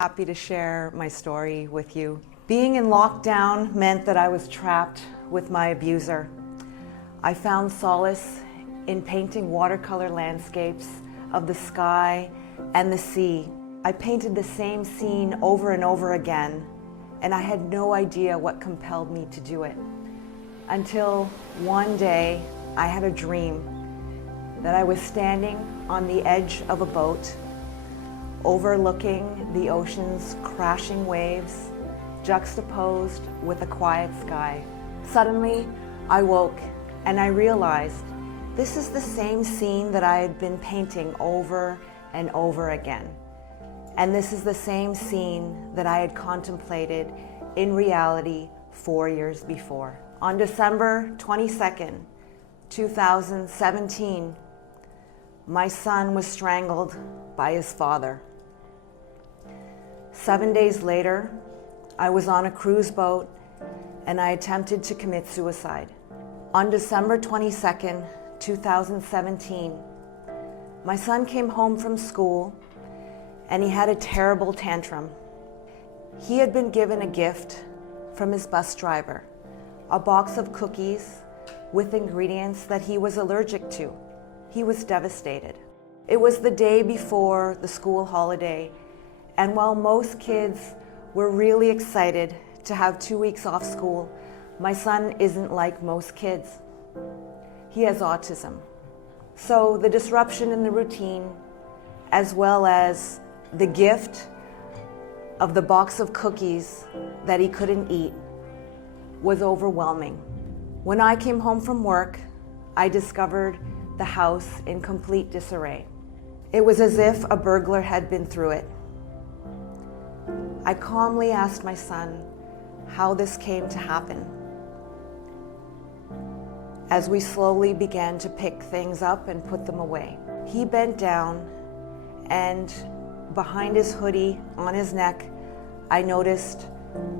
Happy to share my story with you. Being in lockdown meant that I was trapped with my abuser. I found solace in painting watercolor landscapes of the sky and the sea. I painted the same scene over and over again, and I had no idea what compelled me to do it. Until one day, I had a dream that I was standing on the edge of a boat, overlooking the ocean's crashing waves, juxtaposed with a quiet sky. Suddenly, I woke and I realized this is the same scene that I had been painting over and over again. And this is the same scene that I had contemplated in reality 4 years before. On December 22nd, 2017, my son was strangled by his father. 7 days later, I was on a cruise boat and I attempted to commit suicide. On December 22nd, 2017, my son came home from school and he had a terrible tantrum. He had been given a gift from his bus driver, a box of cookies with ingredients that he was allergic to. He was devastated. It was the day before the school holiday, and while most kids were really excited to have 2 weeks off school, my son isn't like most kids. He has autism. So the disruption in the routine, as well as the gift of the box of cookies that he couldn't eat, was overwhelming. When I came home from work, I discovered the house in complete disarray. It was as if a burglar had been through it. I calmly asked my son how this came to happen. As we slowly began to pick things up and put them away, he bent down, and behind his hoodie, on his neck, I noticed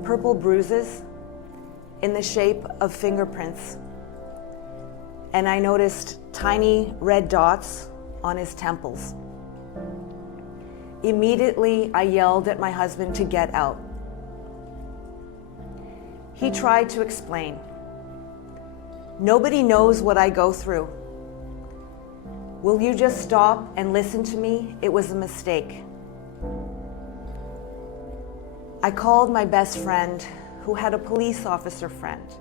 purple bruises in the shape of fingerprints. And I noticed tiny red dots on his temples. Immediately, I yelled at my husband to get out. He tried to explain. Nobody knows what I go through. Will you just stop and listen to me? It was a mistake. I called my best friend, who had a police officer friend.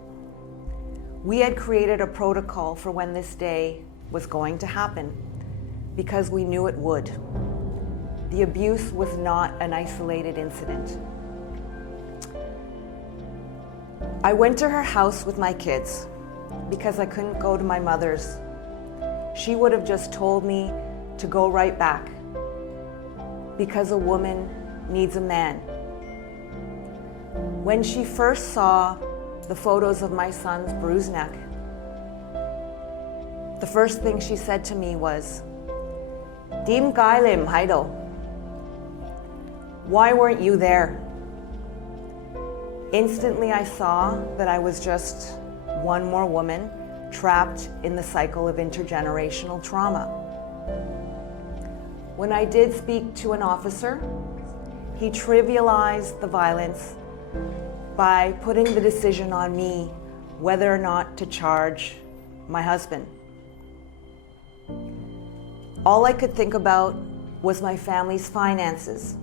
We had created a protocol for when this day was going to happen, because we knew it would. The abuse was not an isolated incident. I went to her house with my kids because I couldn't go to my mother's. She would have just told me to go right back, because a woman needs a man. When she first saw the photos of my son's bruised neck, the first thing she said to me was, "Dim kai lim haido." Why weren't you there? Instantly I saw that I was just one more woman trapped in the cycle of intergenerational trauma. When I did speak to an officer, he trivialized the violence by putting the decision on me whether or not to charge my husband. All I could think about was my family's finances,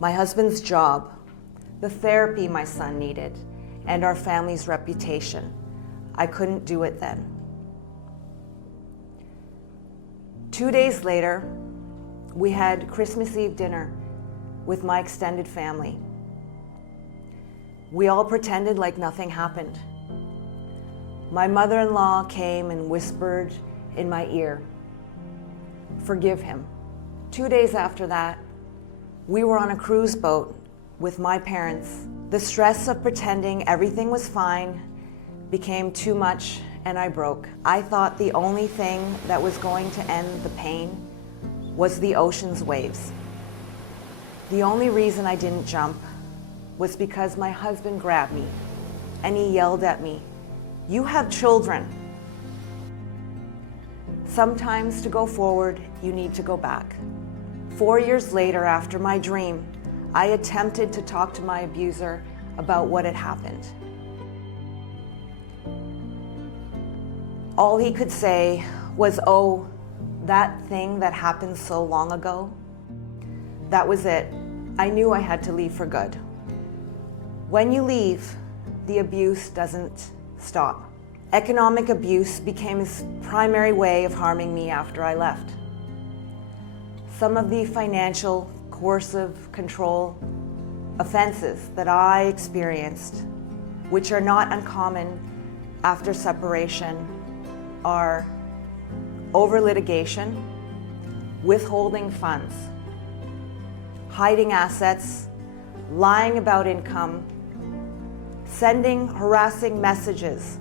my husband's job, the therapy my son needed, and our family's reputation. I couldn't do it then. 2 days later, we had Christmas Eve dinner with my extended family. We all pretended like nothing happened. My mother-in-law came and whispered in my ear, "Forgive him." 2 days after that, we were on a cruise boat with my parents. The stress of pretending everything was fine became too much, and I broke. I thought the only thing that was going to end the pain was the ocean's waves. The only reason I didn't jump was because my husband grabbed me and he yelled at me, "You have children." Sometimes to go forward, you need to go back. 4 years later, after my dream, I attempted to talk to my abuser about what had happened. All he could say was, "Oh, that thing that happened so long ago." That was it. I knew I had to leave for good. When you leave, the abuse doesn't stop. Economic abuse became his primary way of harming me after I left. Some of the financial, coercive control offenses that I experienced, which are not uncommon after separation, are over litigation, withholding funds, hiding assets, lying about income, sending harassing messages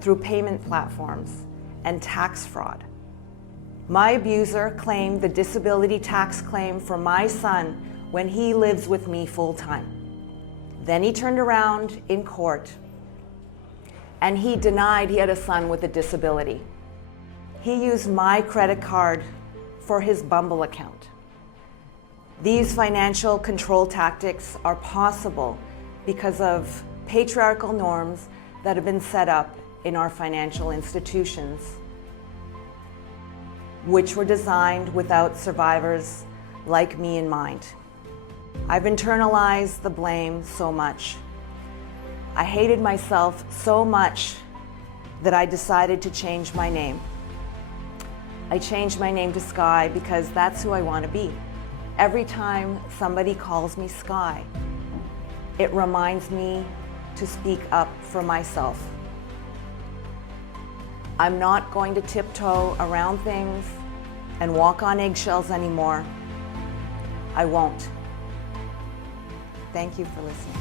through payment platforms, and tax fraud. My abuser claimed the disability tax claim for my son when he lives with me full-time. Then he turned around in court and he denied he had a son with a disability. He used my credit card for his Bumble account. These financial control tactics are possible because of patriarchal norms that have been set up in our financial institutions, which were designed without survivors like me in mind. I've internalized the blame so much. I hated myself so much that I decided to change my name. I changed my name to Skye because that's who I want to be. Every time somebody calls me Skye, it reminds me to speak up for myself. I'm not going to tiptoe around things and walk on eggshells anymore. I won't. Thank you for listening.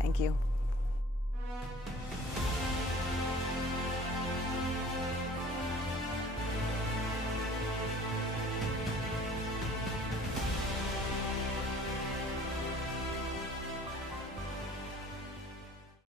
Thank you.